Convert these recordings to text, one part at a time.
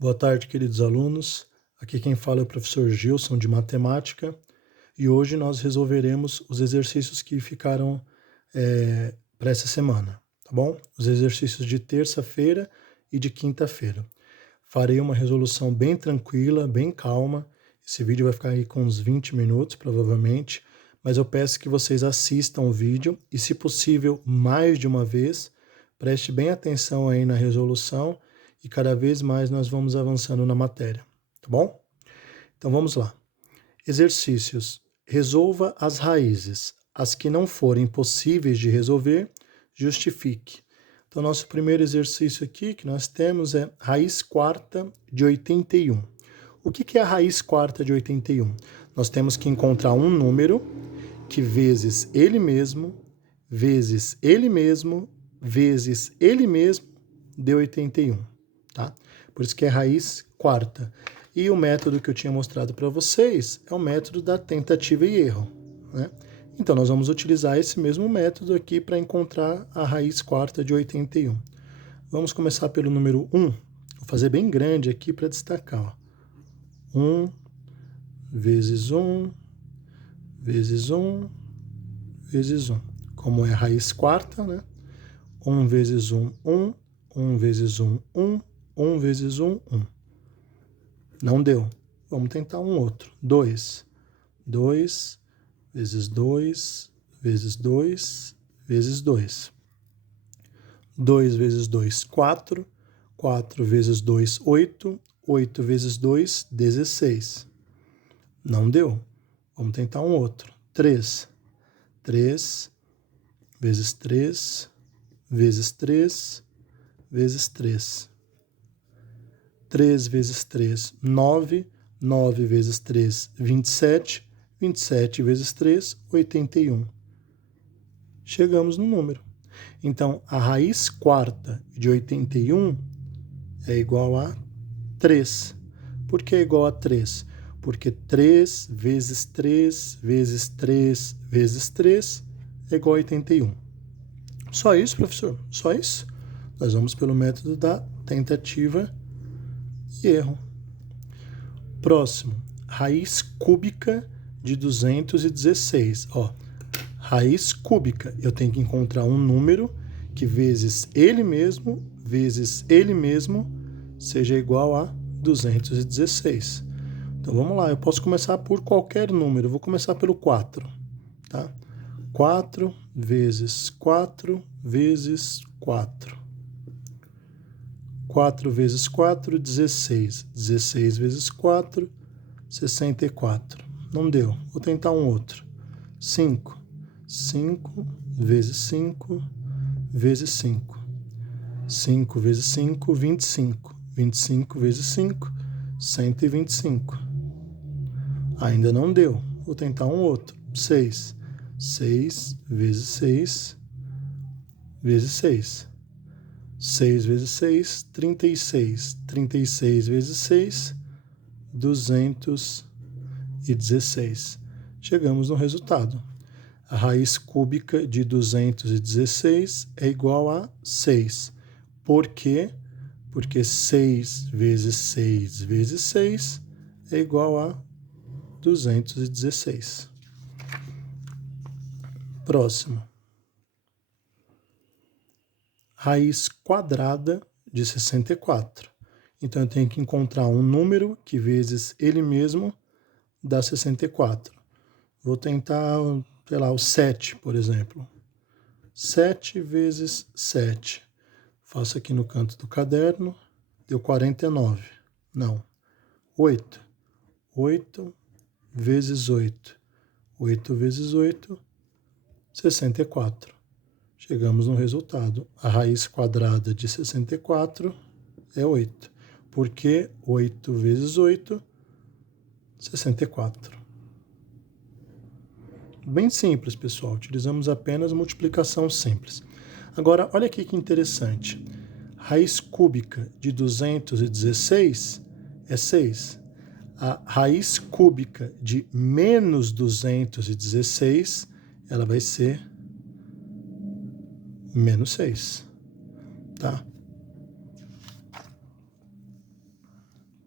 Boa tarde, queridos alunos. Aqui quem fala é o professor Gilson, de Matemática, e hoje nós resolveremos os exercícios que ficaram para essa semana, tá bom? Os exercícios de terça-feira e de quinta-feira. Farei uma resolução bem tranquila, bem calma. Esse vídeo vai ficar aí com uns 20 minutos, provavelmente, mas eu peço que vocês assistam o vídeo e, se possível, mais de uma vez. Preste bem atenção aí na resolução e cada vez mais nós vamos avançando na matéria, tá bom? Então vamos lá. Exercícios. Resolva as raízes. As que não forem possíveis de resolver, justifique. Então, nosso primeiro exercício aqui que nós temos é raiz quarta de 81. O que é a raiz quarta de 81? Nós temos que encontrar um número que vezes ele mesmo, vezes ele mesmo, vezes ele mesmo, dê 81. Tá? Por isso que é raiz quarta. E o método que eu tinha mostrado para vocês é o método da tentativa e erro, né? Então, nós vamos utilizar esse mesmo método aqui para encontrar a raiz quarta de 81. Vamos começar pelo número 1. Vou fazer bem grande aqui para destacar. 1 vezes 1 vezes 1 vezes 1. Como é a raiz quarta, né? 1 vezes 1, 1. 1 vezes 1, 1. 1 vezes 1, 1. Não deu. Vamos tentar um outro. 2. 2 vezes 2 vezes 2 vezes 2. 2 vezes 2, 4. 4 vezes 2, 8. 8 vezes 2, 16. Não deu. Vamos tentar um outro. 3. 3 vezes 3 vezes 3 vezes 3. 3 vezes 3, 9. 9 vezes 3, 27. 27 vezes 3, 81. Chegamos no número. Então, a raiz quarta de 81 é igual a 3. Por que é igual a 3? Porque 3 vezes 3 vezes 3 vezes 3 é igual a 81. Só isso, professor? Só isso? Nós vamos pelo método da tentativa e erro. Próximo, raiz cúbica de 216. Ó, raiz cúbica, eu tenho que encontrar um número que vezes ele mesmo seja igual a 216. Então vamos lá, eu posso começar por qualquer número, eu vou começar pelo 4, tá? 4 vezes 4 vezes 4. 4 vezes 4, 16. 16 vezes 4, 64. Não deu. Vou tentar um outro. 5. 5 vezes 5 vezes 5. 5 vezes 5, 25. 25 vezes 5, 125. Ainda não deu. Vou tentar um outro. 6. 6 vezes 6 vezes 6. 6 vezes 6, 36. 36 vezes 6, 216. Chegamos no resultado. A raiz cúbica de 216 é igual a 6. Por quê? Porque 6 vezes 6 vezes 6 é igual a 216. Próximo. Raiz quadrada de 64. Então, eu tenho que encontrar um número que vezes ele mesmo dá 64. Vou tentar, sei lá, o 7, por exemplo. 7 vezes 7. Faço aqui no canto do caderno. Deu 49. Não. 8. 8 vezes 8. 8 vezes 8, 64. Chegamos no resultado. A raiz quadrada de 64 é 8. Porque 8 vezes 8, 64. Bem simples, pessoal. Utilizamos apenas multiplicação simples. Agora, olha aqui que interessante. Raiz cúbica de 216 é 6. A raiz cúbica de menos 216, ela vai ser menos 6. Tá?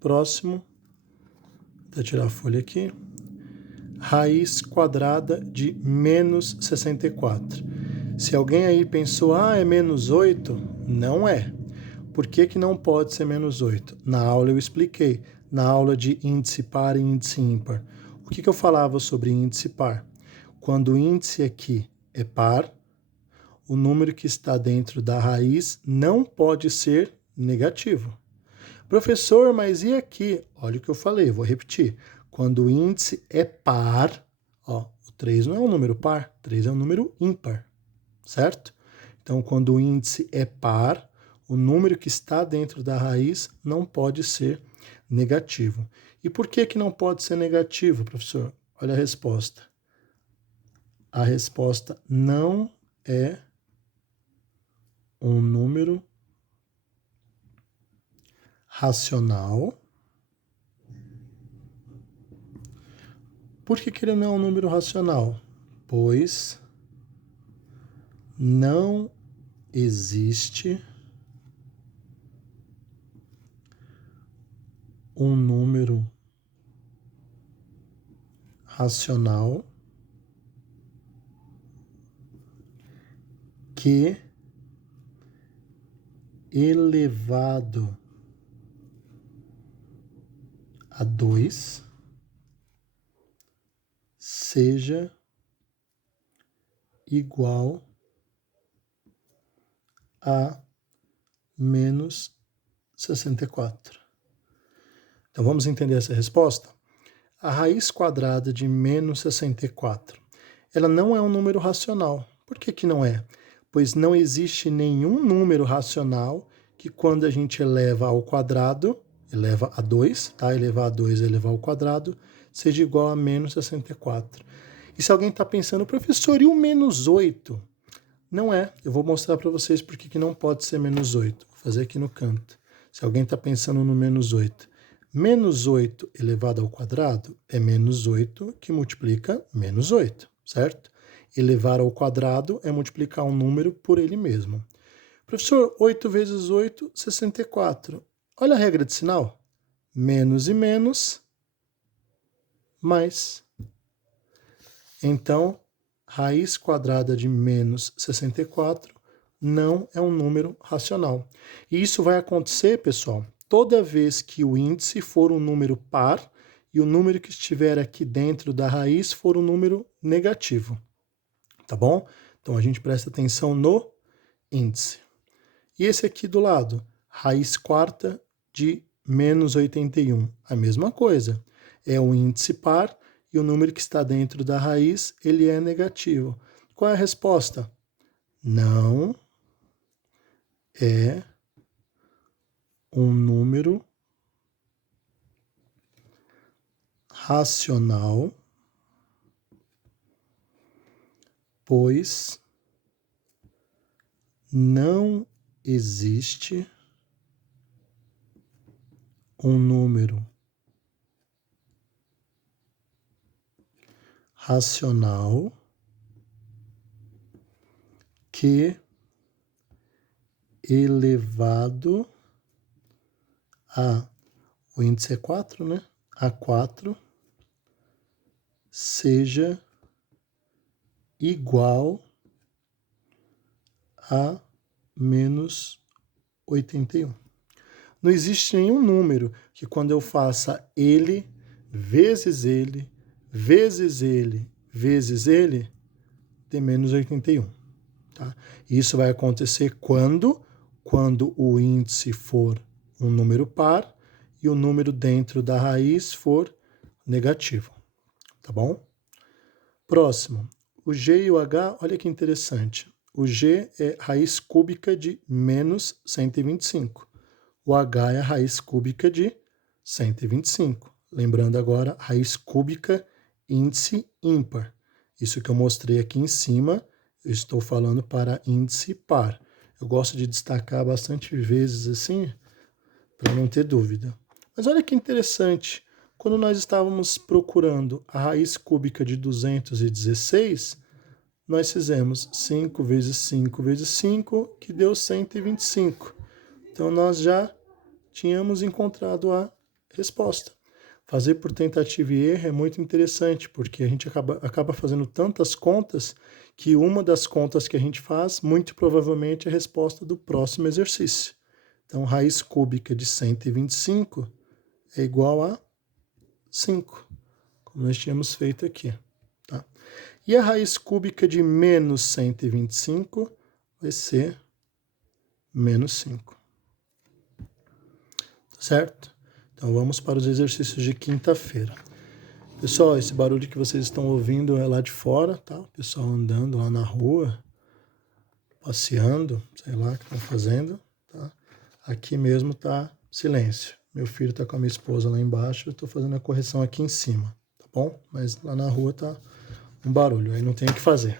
Próximo. Vou tirar a folha aqui. Raiz quadrada de menos 64. Se alguém aí pensou, é menos 8, não é. Por que não pode ser menos 8? Na aula eu expliquei, na aula de índice par e índice ímpar. O que eu falava sobre índice par? Quando o índice aqui é par, o número que está dentro da raiz não pode ser negativo. Professor, mas e aqui? Olha o que eu falei, vou repetir. Quando o índice é par, o 3 não é um número par, 3 é um número ímpar, certo? Então, quando o índice é par, o número que está dentro da raiz não pode ser negativo. E por que não pode ser negativo, professor? Olha a resposta. A resposta não é um número racional. Por que ele não é um número racional? Pois não existe um número racional que elevado a 2 seja igual a menos 64. Então vamos entender essa resposta? A raiz quadrada de menos 64, ela não é um número racional. Por que não é? Pois não existe nenhum número racional que quando a gente eleva ao quadrado, eleva a 2, tá? Elevar a 2 é elevar ao quadrado, seja igual a menos 64. E se alguém está pensando, professor, e o menos 8? Não é. Eu vou mostrar para vocês por que não pode ser menos 8. Vou fazer aqui no canto. Se alguém está pensando no menos 8. Menos 8 elevado ao quadrado é menos 8 que multiplica menos 8, certo? Elevar ao quadrado é multiplicar um número por ele mesmo. Professor, 8 vezes 8, 64. Olha a regra de sinal. Menos e menos, mais. Então, raiz quadrada de menos 64 não é um número racional. E isso vai acontecer, pessoal, toda vez que o índice for um número par e o número que estiver aqui dentro da raiz for um número negativo. Tá bom? Então, a gente presta atenção no índice. E esse aqui do lado, raiz quarta de menos 81. A mesma coisa. É um índice par e o número que está dentro da raiz, ele é negativo. Qual é a resposta? Não é um número racional, pois não existe um número racional que elevado a, o índice é 4, né? A 4 seja igual a menos 81. Não existe nenhum número que quando eu faça ele, vezes ele, vezes ele, vezes ele, dê menos 81. Tá? Isso vai acontecer quando o índice for um número par e o número dentro da raiz for negativo. Tá bom? Próximo. O G e o H, olha que interessante. O G é raiz cúbica de menos 125. O H é a raiz cúbica de 125. Lembrando agora, raiz cúbica, índice ímpar. Isso que eu mostrei aqui em cima, eu estou falando para índice par. Eu gosto de destacar bastante vezes assim, para não ter dúvida. Mas olha que interessante, quando nós estávamos procurando a raiz cúbica de 216, nós fizemos 5 vezes 5 vezes 5, que deu 125. Então, nós já tínhamos encontrado a resposta. Fazer por tentativa e erro é muito interessante, porque a gente acaba fazendo tantas contas que uma das contas que a gente faz, muito provavelmente, é a resposta do próximo exercício. Então, raiz cúbica de 125 é igual a 5, como nós tínhamos feito aqui. Tá? E a raiz cúbica de menos 125 vai ser menos 5. Certo? Então vamos para os exercícios de quinta-feira. Pessoal, esse barulho que vocês estão ouvindo é lá de fora, tá? O pessoal andando lá na rua, passeando, sei lá o que estão fazendo, tá? Aqui mesmo tá silêncio. Meu filho tá com a minha esposa lá embaixo, eu tô fazendo a correção aqui em cima, tá bom? Mas lá na rua tá um barulho, aí não tem o que fazer.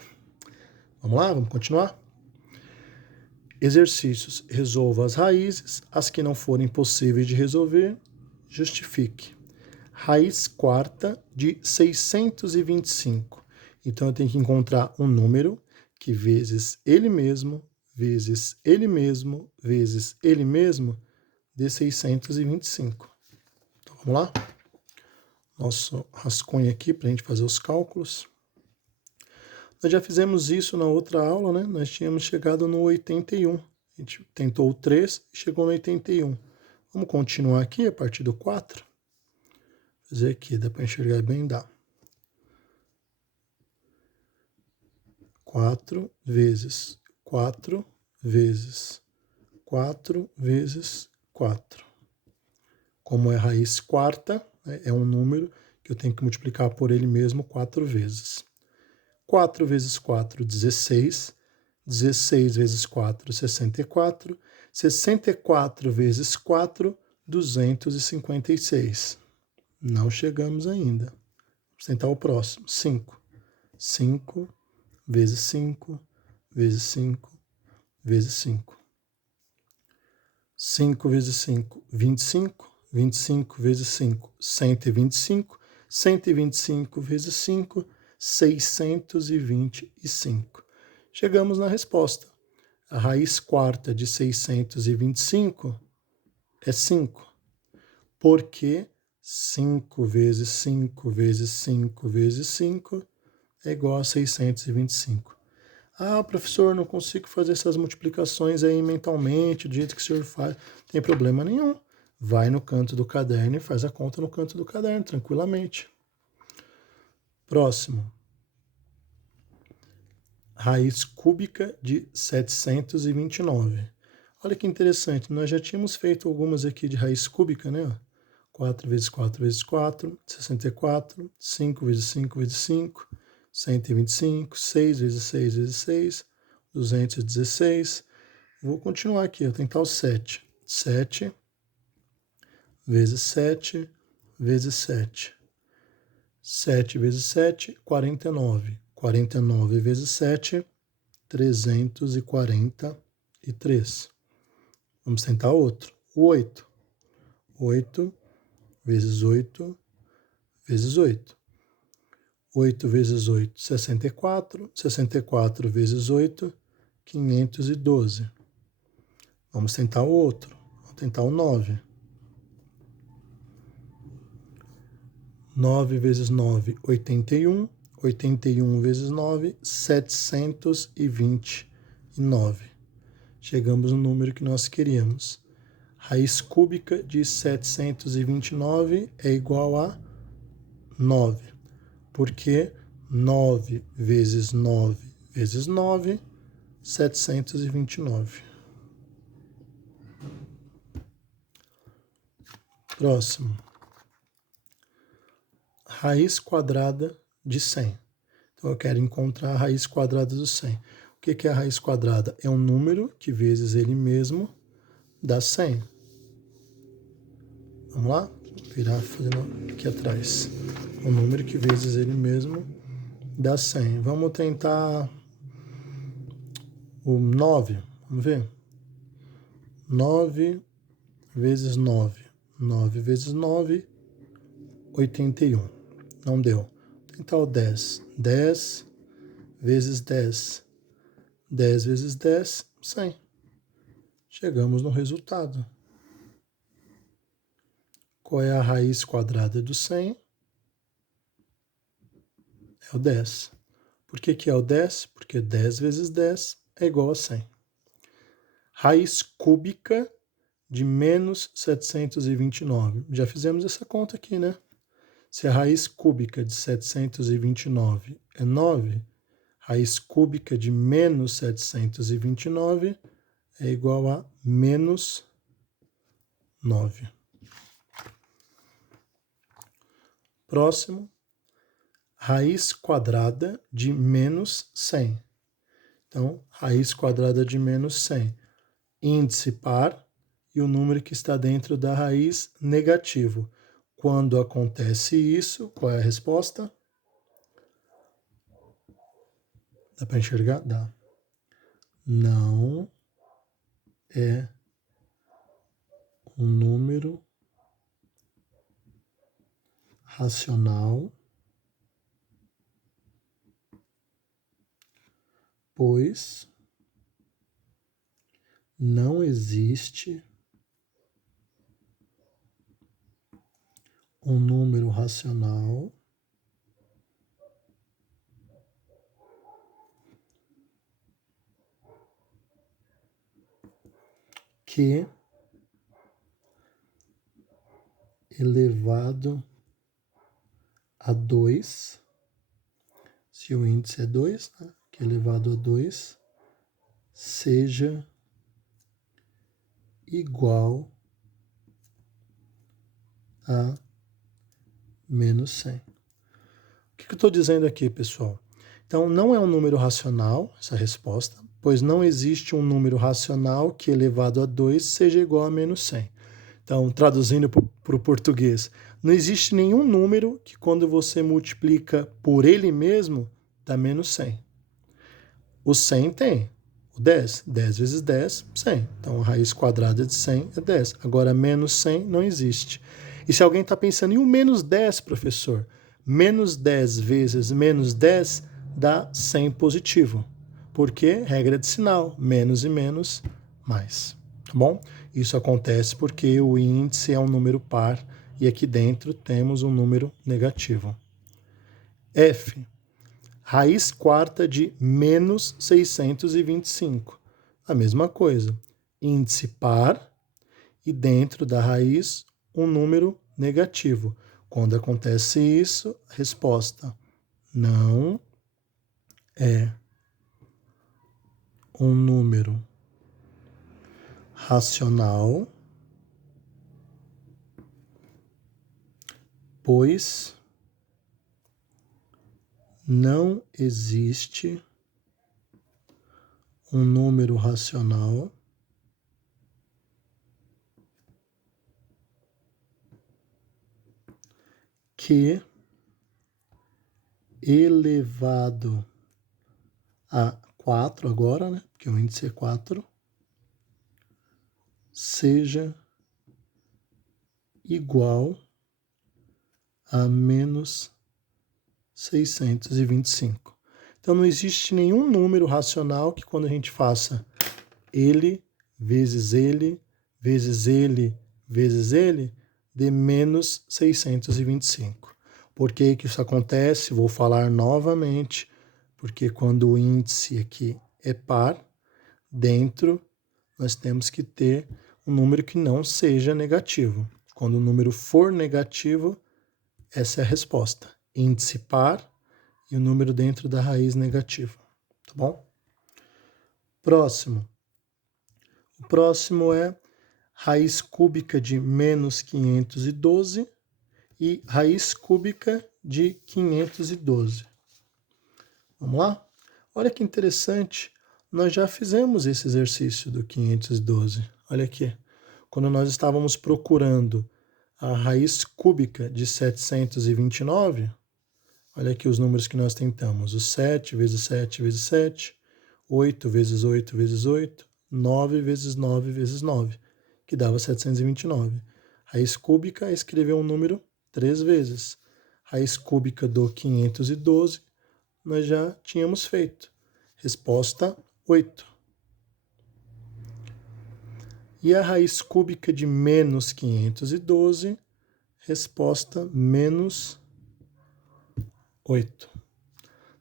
Vamos lá? Vamos continuar? Exercícios. Resolva as raízes, as que não forem possíveis de resolver, justifique. Raiz quarta de 625. Então, eu tenho que encontrar um número que vezes ele mesmo, vezes ele mesmo, vezes ele mesmo, dê 625. Então, vamos lá? Nosso rascunho aqui para a gente fazer os cálculos. Nós já fizemos isso na outra aula, né? Nós tínhamos chegado no 81. A gente tentou o 3 e chegou no 81. Vamos continuar aqui a partir do 4? Fazer aqui, dá para enxergar bem? Dá. 4 vezes 4 vezes 4 vezes 4. Como é raiz quarta, né, é um número que eu tenho que multiplicar por ele mesmo 4 vezes. 4 vezes 4, 16. 16 vezes 4, 64. 64 vezes 4, 256. Não chegamos ainda. Vamos tentar o próximo. 5. 5 vezes 5, vezes 5, vezes 5. 5 vezes 5, 25. 25 vezes 5, 125. 125 vezes 5, 625. Chegamos na resposta. A raiz quarta de 625 é 5. Porque 5 vezes 5 vezes 5 vezes 5 é igual a 625. Ah, professor, não consigo fazer essas multiplicações aí mentalmente, do jeito que o senhor faz. Não tem problema nenhum. Vai no canto do caderno e faz a conta no canto do caderno, tranquilamente. Próximo. Raiz cúbica de 729. Olha que interessante, nós já tínhamos feito algumas aqui de raiz cúbica, né? 4 vezes 4 vezes 4, 64. 5 vezes 5 vezes 5, 125. 6 vezes 6 vezes 6, 216. Vou continuar aqui, vou tentar o 7. 7 vezes 7 vezes 7. 7 vezes 7, 49. 49 vezes 7, 343. Vamos tentar outro. 8. 8 vezes 8 vezes 8. 8 vezes 8, 64. 64 vezes 8, 512. Vamos tentar o outro. Vamos tentar o 9. 9 vezes 9, 81. 81 vezes 9, 729. Chegamos no número que nós queríamos. Raiz cúbica de 729 é igual a 9. Porque 9 vezes 9 vezes 9, 729. Próximo. Raiz quadrada de 100. Então, eu quero encontrar a raiz quadrada do 100. O que é a raiz quadrada? É um número que vezes ele mesmo dá 100. Vamos lá? Vou virar fazendo aqui atrás. Um número que vezes ele mesmo dá 100. Vamos tentar o 9. Vamos ver? 9 vezes 9. 9 vezes 9, 81. Não deu. Vou tentar o 10. 10 vezes 10. 10 vezes 10, 100. Chegamos no resultado. Qual é a raiz quadrada do 100? É o 10. Por que é o 10? Porque 10 vezes 10 é igual a 100. Raiz cúbica de menos 729. Já fizemos essa conta aqui, né? Se a raiz cúbica de 729 é 9, raiz cúbica de menos 729 é igual a menos 9. Próximo, raiz quadrada de menos 100. Então, raiz quadrada de menos 100. Índice par e o número que está dentro da raiz negativo. Quando acontece isso, qual é a resposta? Dá para enxergar? Dá. Não é um número racional, pois não existe um número racional que elevado a 2, se o índice é 2, né, que elevado a 2 seja igual a menos 100. O que eu estou dizendo aqui, pessoal? Então, não é um número racional, essa resposta, pois não existe um número racional que elevado a 2 seja igual a menos 100. Então, traduzindo para o português, não existe nenhum número que quando você multiplica por ele mesmo, dá menos 100. O 100 tem. O 10. 10 vezes 10, 100. Então, a raiz quadrada de 100 é 10. Agora, menos 100 não existe. E se alguém está pensando, e o menos 10, professor? Menos 10 vezes menos 10 dá 100 positivo. Por quê? Regra de sinal. Menos e menos, mais. Tá bom? Isso acontece porque o índice é um número par e aqui dentro temos um número negativo. F. Raiz quarta de menos 625. A mesma coisa. Índice par e dentro da raiz um número negativo. Quando acontece isso, a resposta não é um número racional, pois não existe um número racional que elevado a 4 agora, né? Porque o índice é 4, seja igual a menos 625. Então não existe nenhum número racional que quando a gente faça ele vezes ele vezes ele vezes ele dê menos 625. Por que que isso acontece? Vou falar novamente, porque quando o índice aqui é par, dentro nós temos que ter um número que não seja negativo. Quando o número for negativo, essa é a resposta. Índice par e o número dentro da raiz negativa. Tá bom? Próximo. O próximo é raiz cúbica de menos 512 e raiz cúbica de 512. Vamos lá? Olha que interessante. Nós já fizemos esse exercício do 512. Olha aqui. Quando nós estávamos procurando a raiz cúbica de 729, olha aqui os números que nós tentamos. O 7 vezes 7 vezes 7, 8 vezes 8 vezes 8, 9 vezes 9 vezes 9, que dava 729. Raiz cúbica é escrever um número 3 vezes. Raiz cúbica do 512, nós já tínhamos feito. Resposta 8. E a raiz cúbica de menos 512, resposta menos 8.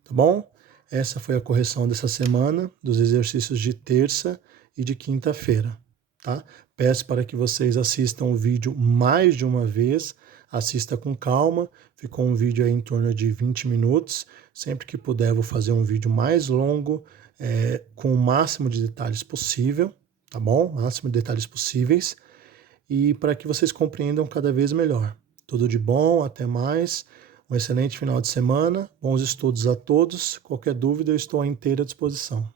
Tá bom? Essa foi a correção dessa semana, dos exercícios de terça e de quinta-feira, tá? Peço para que vocês assistam o vídeo mais de uma vez, assista com calma, ficou um vídeo aí em torno de 20 minutos, sempre que puder vou fazer um vídeo mais longo, com o máximo de detalhes possível, tá bom? Máximo de detalhes possíveis, e para que vocês compreendam cada vez melhor. Tudo de bom, até mais. Um excelente final de semana, bons estudos a todos. Qualquer dúvida, eu estou à inteira disposição.